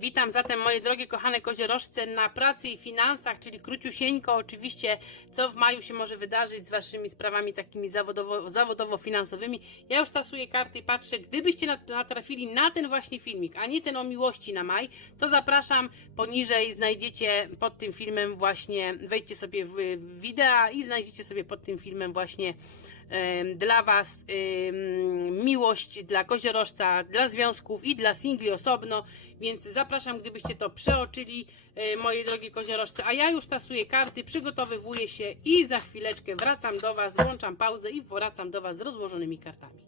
Witam zatem moje drogie kochane koziorożce na pracy i finansach, czyli króciusieńko oczywiście, co w maju się może wydarzyć z waszymi sprawami takimi zawodowo, zawodowo-finansowymi. Ja już tasuję karty i patrzę, gdybyście nat- natrafili na ten właśnie filmik, a nie ten o miłości na maj, to zapraszam poniżej, znajdziecie pod tym filmem właśnie, wejdźcie sobie w wideo i znajdziecie sobie pod tym filmem właśnie dla Was miłość dla koziorożca, dla związków i dla singli osobno, więc zapraszam, gdybyście to przeoczyli, e, moje drogie koziorożce, a ja już tasuję karty, przygotowywuję się i za chwileczkę wracam do Was, włączam pauzę i wracam do Was z rozłożonymi kartami.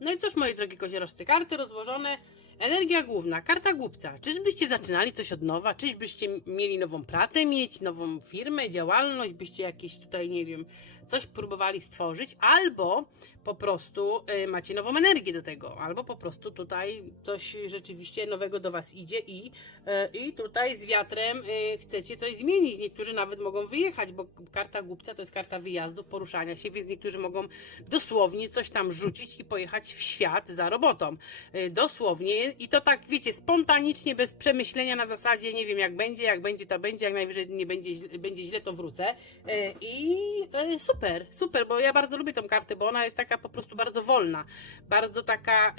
No i cóż, moi drogie koziorożce, karty rozłożone. Energia główna, karta głupca. Czyżbyście zaczynali coś od nowa? Czyżbyście mieli nową pracę mieć, nową firmę, działalność? Byście jakieś tutaj, nie wiem, coś próbowali stworzyć? Albo po prostu y, macie nową energię do tego, albo po prostu tutaj coś rzeczywiście nowego do Was idzie i, y, i tutaj z wiatrem y, chcecie coś zmienić. Niektórzy nawet mogą wyjechać, bo karta głupca to jest karta wyjazdów, poruszania się, więc niektórzy mogą dosłownie coś tam rzucić i pojechać w świat za robotą. Dosłownie i to tak, wiecie, spontanicznie, bez przemyślenia na zasadzie, nie wiem jak będzie, jak będzie to będzie, jak najwyżej nie będzie, będzie źle, to wrócę. Y, I y, super, super, bo ja bardzo lubię tą kartę, bo ona jest taka po prostu bardzo wolna, bardzo taka,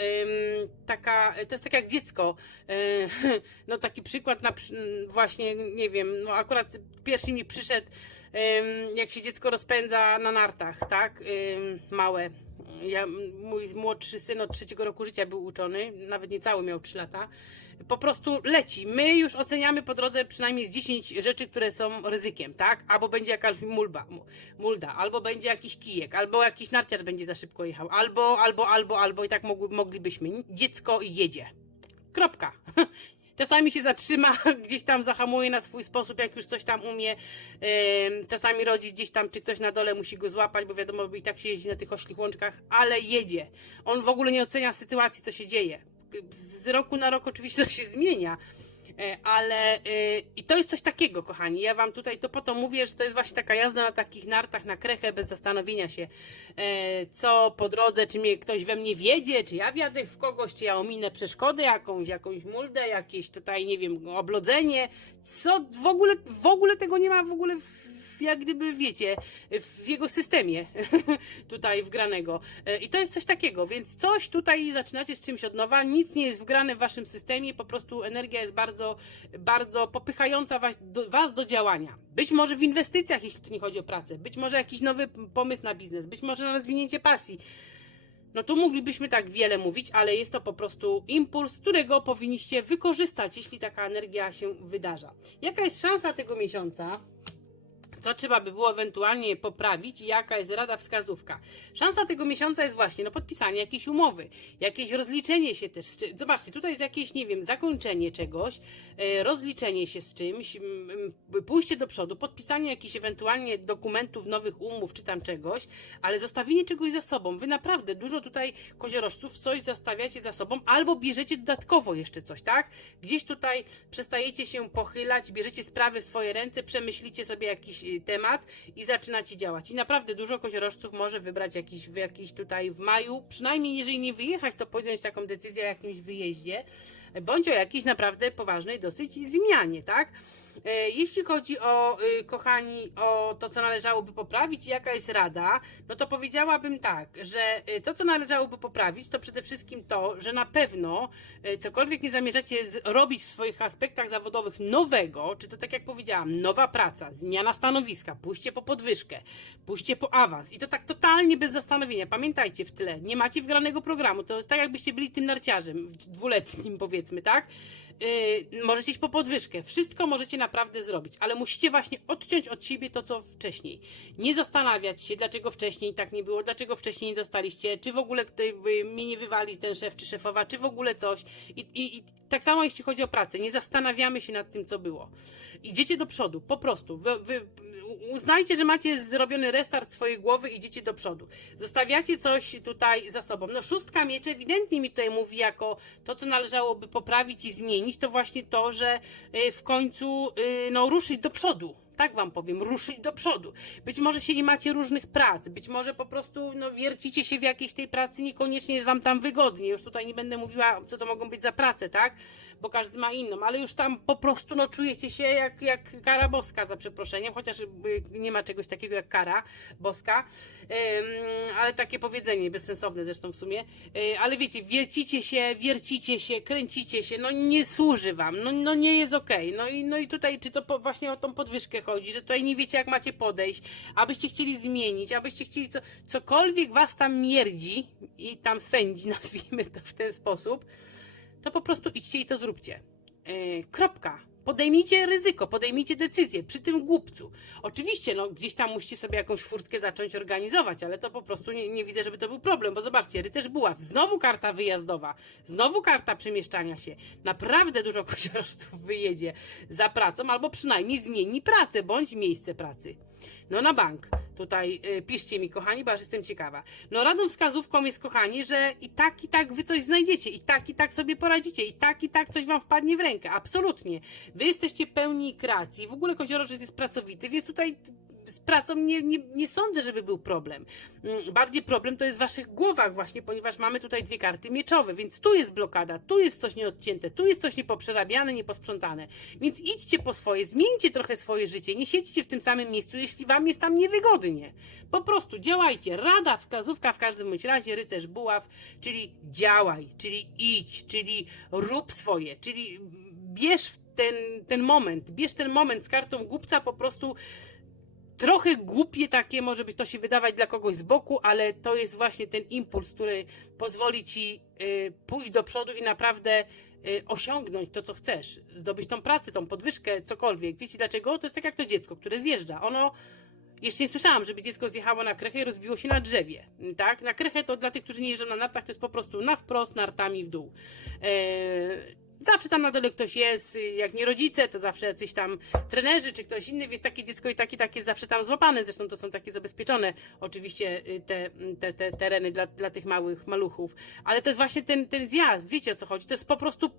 taka, to jest tak jak dziecko. Y, No taki przykład na właśnie, nie wiem, no akurat pierwszy mi przyszedł, jak się dziecko rozpędza na nartach, tak, małe. Ja, mój młodszy syn od trzeciego roku życia był uczony, nawet niecały miał 3 lata. Po prostu leci. My już oceniamy po drodze przynajmniej z 10 rzeczy, które są ryzykiem, tak? Albo będzie jakaś mulba, mu- mulda, albo będzie jakiś kijek, albo jakiś narciarz będzie za szybko jechał, albo, albo, albo, albo i tak moglibyśmy. Dziecko jedzie. Kropka. Czasami się zatrzyma, gdzieś tam zahamuje na swój sposób, jak już coś tam umie. Czasami rodzi gdzieś tam, czy ktoś na dole musi go złapać, bo wiadomo, bo i tak się jeździ na tych oślich łączkach, ale jedzie. On w ogóle nie ocenia sytuacji, co się dzieje. Z roku na rok oczywiście to się zmienia. E, Ale e, i to jest coś takiego, kochani. Ja wam tutaj to po to mówię, że to jest właśnie taka jazda na takich nartach na krechę bez zastanowienia się, e, co po drodze, czy mnie ktoś we mnie wiedzie, czy ja wjadę w kogoś, czy ja ominę przeszkodę jakąś, jakąś muldę, jakieś tutaj, nie wiem, oblodzenie. Co w ogóle, w ogóle tego nie ma w ogóle w, jak gdyby, wiecie, w jego systemie tutaj wgranego. E, I to jest coś takiego, więc coś tutaj zaczynacie z czymś od nowa, nic nie jest wgrane w waszym systemie, po prostu energia jest bardzo, bardzo popychająca was do, was do działania. Być może w inwestycjach, jeśli tu nie chodzi o pracę, być może jakiś nowy pomysł na biznes, być może na rozwinięcie pasji. No tu moglibyśmy tak wiele mówić, ale jest to po prostu impuls, którego powinniście wykorzystać, jeśli taka energia się wydarza. Jaka jest szansa tego miesiąca? Co trzeba by było ewentualnie poprawić i jaka jest rada wskazówka. Szansa tego miesiąca jest właśnie no, podpisanie jakiejś umowy, jakieś rozliczenie się też. Zobaczcie, tutaj jest jakieś, nie wiem, zakończenie czegoś, e, rozliczenie się z czymś, pójście do przodu, podpisanie jakichś ewentualnie dokumentów, nowych umów czy tam czegoś, ale zostawienie czegoś za sobą. Wy naprawdę dużo tutaj koziorożców coś zostawiacie za sobą albo bierzecie dodatkowo jeszcze coś, tak? Gdzieś tutaj przestajecie się pochylać, bierzecie sprawy w swoje ręce, przemyślicie sobie jakiś temat i zaczynacie działać. I naprawdę dużo koziorożców może wybrać jakiś, jakiś tutaj w maju, przynajmniej jeżeli nie wyjechać, to podjąć taką decyzję o jakimś wyjeździe, bądź o jakiejś naprawdę poważnej dosyć zmianie, tak? E, Jeśli chodzi o, y, kochani, o to, co należałoby poprawić i jaka jest rada, no to powiedziałabym tak, że y, to, co należałoby poprawić, to przede wszystkim to, że na pewno y, cokolwiek nie zamierzacie robić w swoich aspektach zawodowych nowego, czy to tak jak powiedziałam, nowa praca, zmiana stanowiska, pójście po podwyżkę, pójście po awans i to tak totalnie bez zastanowienia. Pamiętajcie w tle, nie macie wgranego programu, to jest tak jakbyście byli tym narciarzem, dwuletnim powiedzmy, tak? Yy, możecie iść po podwyżkę. Wszystko możecie naprawdę zrobić, ale musicie właśnie odciąć od siebie to, co wcześniej. Nie zastanawiać się, dlaczego wcześniej tak nie było, dlaczego wcześniej nie dostaliście, czy w ogóle by mnie nie wywali ten szef czy szefowa, czy w ogóle coś. I, i, I tak samo jeśli chodzi o pracę. Nie zastanawiamy się nad tym, co było. Idziecie do przodu, po prostu. Wy, wy, uznajcie, że macie zrobiony restart swojej głowy i idziecie do przodu. Zostawiacie coś tutaj za sobą. No szóstka mieczy ewidentnie mi tutaj mówi jako to, co należałoby poprawić i zmienić, to właśnie to, że y, w końcu y, no, ruszyć do przodu. Tak wam powiem, ruszyć do przodu. Być może się nie macie różnych prac, być może po prostu no, wiercicie się w jakiejś tej pracy, niekoniecznie jest wam tam wygodnie. Już tutaj nie będę mówiła, co to mogą być za prace, tak? Bo każdy ma inną, ale już tam po prostu no, czujecie się jak, jak kara boska, za przeproszeniem, chociaż y, nie ma czegoś takiego jak kara boska, ale takie powiedzenie bezsensowne zresztą w sumie. Yy, ale wiecie, wiercicie się, wiercicie się, kręcicie się, no nie służy wam, no, no nie jest okej. No, i, no i tutaj, czy to po, właśnie o tą podwyżkę chodzi, że tutaj nie wiecie jak macie podejść, abyście chcieli zmienić, abyście chcieli co, cokolwiek was tam mierdzi i tam swędzi, nazwijmy to w ten sposób, to po prostu idźcie i to zróbcie. Yy, kropka. Podejmijcie ryzyko, podejmijcie decyzję przy tym głupcu. Oczywiście, no gdzieś tam musicie sobie jakąś furtkę zacząć organizować, ale to po prostu nie, nie widzę, żeby to był problem, bo zobaczcie, rycerz buław, znowu karta wyjazdowa, znowu karta przemieszczania się. Naprawdę dużo koziorożców wyjedzie za pracą, albo przynajmniej zmieni pracę, bądź miejsce pracy. No na bank. Tutaj y, piszcie mi, kochani, bo aż jestem ciekawa. No radą wskazówką jest, kochani, że i tak, i tak wy coś znajdziecie, i tak, i tak sobie poradzicie, i tak, i tak coś wam wpadnie w rękę. Absolutnie. Wy jesteście pełni kreacji. W ogóle koziorożec jest pracowity, więc tutaj pracą nie, nie, nie sądzę, żeby był problem. Mm, Bardziej problem to jest w waszych głowach właśnie, ponieważ mamy tutaj dwie karty mieczowe, więc tu jest blokada, tu jest coś nieodcięte, tu jest coś niepoprzerabiane, nieposprzątane. Więc idźcie po swoje, zmieńcie trochę swoje życie, nie siedźcie w tym samym miejscu, jeśli wam jest tam niewygodnie. Po prostu działajcie. Rada, wskazówka w każdym bądź razie, rycerz buław, czyli działaj, czyli idź, czyli rób swoje, czyli bierz ten, ten moment, bierz ten moment z kartą głupca po prostu trochę głupie takie może być to się wydawać dla kogoś z boku, ale to jest właśnie ten impuls, który pozwoli ci y, pójść do przodu i naprawdę y, osiągnąć to, co chcesz. Zdobyć tą pracę, tą podwyżkę, cokolwiek. Wiecie dlaczego? To jest tak jak to dziecko, które zjeżdża. Ono jeszcze nie słyszałam, żeby dziecko zjechało na krechę i rozbiło się na drzewie. Tak? Na krechę to dla tych, którzy nie jeżdżą na nartach, to jest po prostu na wprost, nartami w dół. Eee, zawsze tam na dole ktoś jest, jak nie rodzice, to zawsze jacyś tam trenerzy czy ktoś inny, więc takie dziecko i takie, takie zawsze tam złapane. Zresztą to są takie zabezpieczone oczywiście y, te, te, te tereny dla, dla tych małych maluchów. Ale to jest właśnie ten, ten zjazd, wiecie o co chodzi? To jest po prostu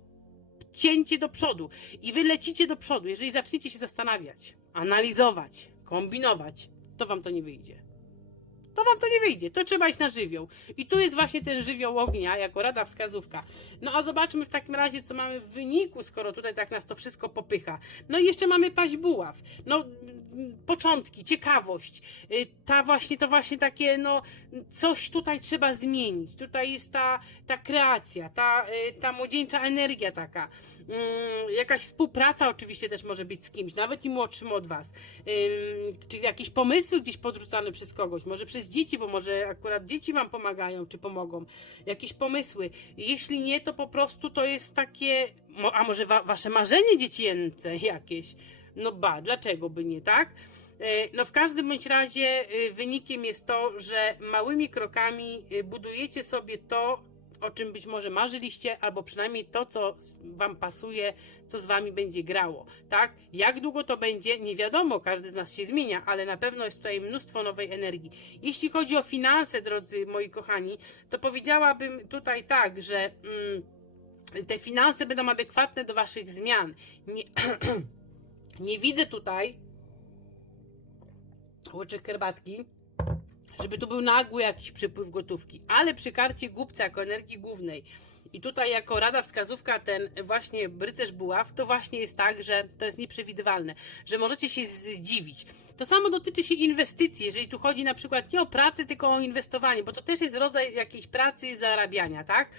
cięcie do przodu. I wy lecicie do przodu. Jeżeli zaczniecie się zastanawiać, analizować, kombinować, to wam to nie wyjdzie. To wam to nie wyjdzie. To trzeba iść na żywioł. I tu jest właśnie ten żywioł ognia, jako rada wskazówka. No a zobaczmy w takim razie, co mamy w wyniku, skoro tutaj tak nas to wszystko popycha. No i jeszcze mamy paść buław. No, początki, ciekawość. Y, Ta właśnie, to właśnie takie, no, coś tutaj trzeba zmienić. Tutaj jest ta, ta kreacja, ta, y, ta młodzieńcza energia taka. Mm, Jakaś współpraca oczywiście też może być z kimś, nawet i młodszym od was. Czy jakieś pomysły gdzieś podrzucane przez kogoś, może przez dzieci, bo może akurat dzieci wam pomagają, czy pomogą. Jakieś pomysły. Jeśli nie, to po prostu to jest takie, a może wa- wasze marzenie dziecięce jakieś. No ba, dlaczego by nie, tak? E, No w każdym bądź razie y, wynikiem jest to, że małymi krokami y, budujecie sobie to, o czym być może marzyliście, albo przynajmniej to, co wam pasuje, co z wami będzie grało, tak? Jak długo to będzie, nie wiadomo, każdy z nas się zmienia, ale na pewno jest tutaj mnóstwo nowej energii. Jeśli chodzi o finanse, drodzy moi kochani, to powiedziałabym tutaj tak, że mm, te finanse będą adekwatne do waszych zmian. Nie, nie widzę tutaj łyczek herbatki, żeby tu był nagły jakiś przepływ gotówki, ale przy karcie głupca jako energii głównej i tutaj jako rada wskazówka ten właśnie rycerz buław, to właśnie jest tak, że to jest nieprzewidywalne, że możecie się zdziwić. To samo dotyczy się inwestycji, jeżeli tu chodzi na przykład nie o pracę, tylko o inwestowanie, bo to też jest rodzaj jakiejś pracy i zarabiania, tak?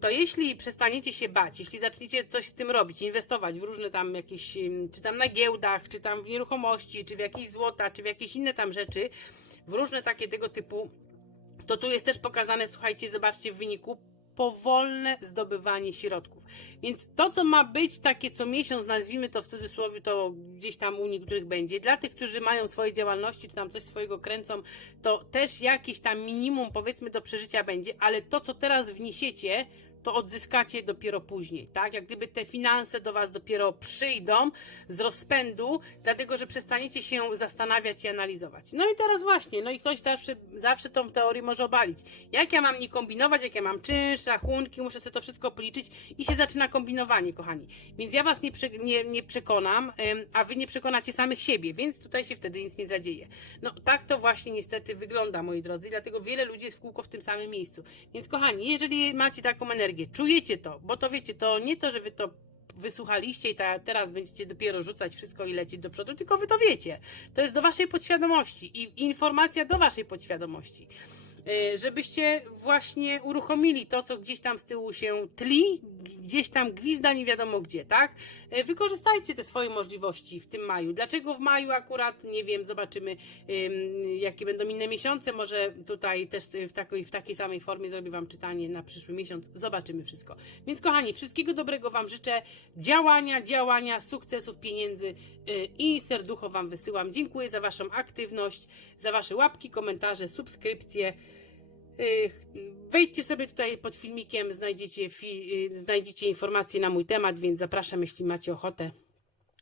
To jeśli przestaniecie się bać, jeśli zaczniecie coś z tym robić, inwestować w różne tam jakieś, czy tam na giełdach, czy tam w nieruchomości, czy w jakieś złota, czy w jakieś inne tam rzeczy, w różne takie tego typu, to tu jest też pokazane, słuchajcie, zobaczcie w wyniku, powolne zdobywanie środków. Więc to, co ma być takie co miesiąc, nazwijmy to w cudzysłowie, to gdzieś tam u niektórych będzie. Dla tych, którzy mają swoje działalności, czy tam coś swojego kręcą, to też jakieś tam minimum, powiedzmy, do przeżycia będzie, ale to, co teraz wniesiecie, to odzyskacie dopiero później, tak? Jak gdyby te finanse do Was dopiero przyjdą z rozpędu, dlatego że przestaniecie się zastanawiać i analizować. No i teraz właśnie, no i ktoś zawsze, zawsze tą teorię może obalić. Jak ja mam nie kombinować, jak ja mam czynsz, rachunki, muszę sobie to wszystko policzyć i się zaczyna kombinowanie, kochani. Więc ja Was nie, nie, nie przekonam, a Wy nie przekonacie samych siebie, więc tutaj się wtedy nic nie zadzieje. No tak to właśnie niestety wygląda, moi drodzy, dlatego wiele ludzi jest w kółko w tym samym miejscu. Więc kochani, jeżeli macie taką energię, czujecie to, bo to wiecie, to nie to, że Wy to wysłuchaliście i ta, teraz będziecie dopiero rzucać wszystko i lecieć do przodu, tylko wy to wiecie. To jest do waszej podświadomości i informacja do waszej podświadomości. Yy, Żebyście właśnie uruchomili to, co gdzieś tam z tyłu się tli, gdzieś tam gwizda nie wiadomo gdzie, tak? Yy, Wykorzystajcie te swoje możliwości w tym maju. Dlaczego w maju akurat? Nie wiem, zobaczymy, ym, jakie będą inne miesiące. Może tutaj też y, w takiej, w takiej samej formie zrobię Wam czytanie na przyszły miesiąc. Zobaczymy wszystko. Więc kochani, wszystkiego dobrego Wam życzę. Działania, działania, sukcesów, pieniędzy y, i serducho Wam wysyłam. Dziękuję za Waszą aktywność, za Wasze łapki, komentarze, subskrypcje. Wejdźcie sobie tutaj pod filmikiem, znajdziecie, fi, y, znajdziecie informacje na mój temat, więc zapraszam, jeśli macie ochotę.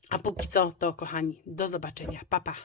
A póki co, to kochani, do zobaczenia. Pa, pa.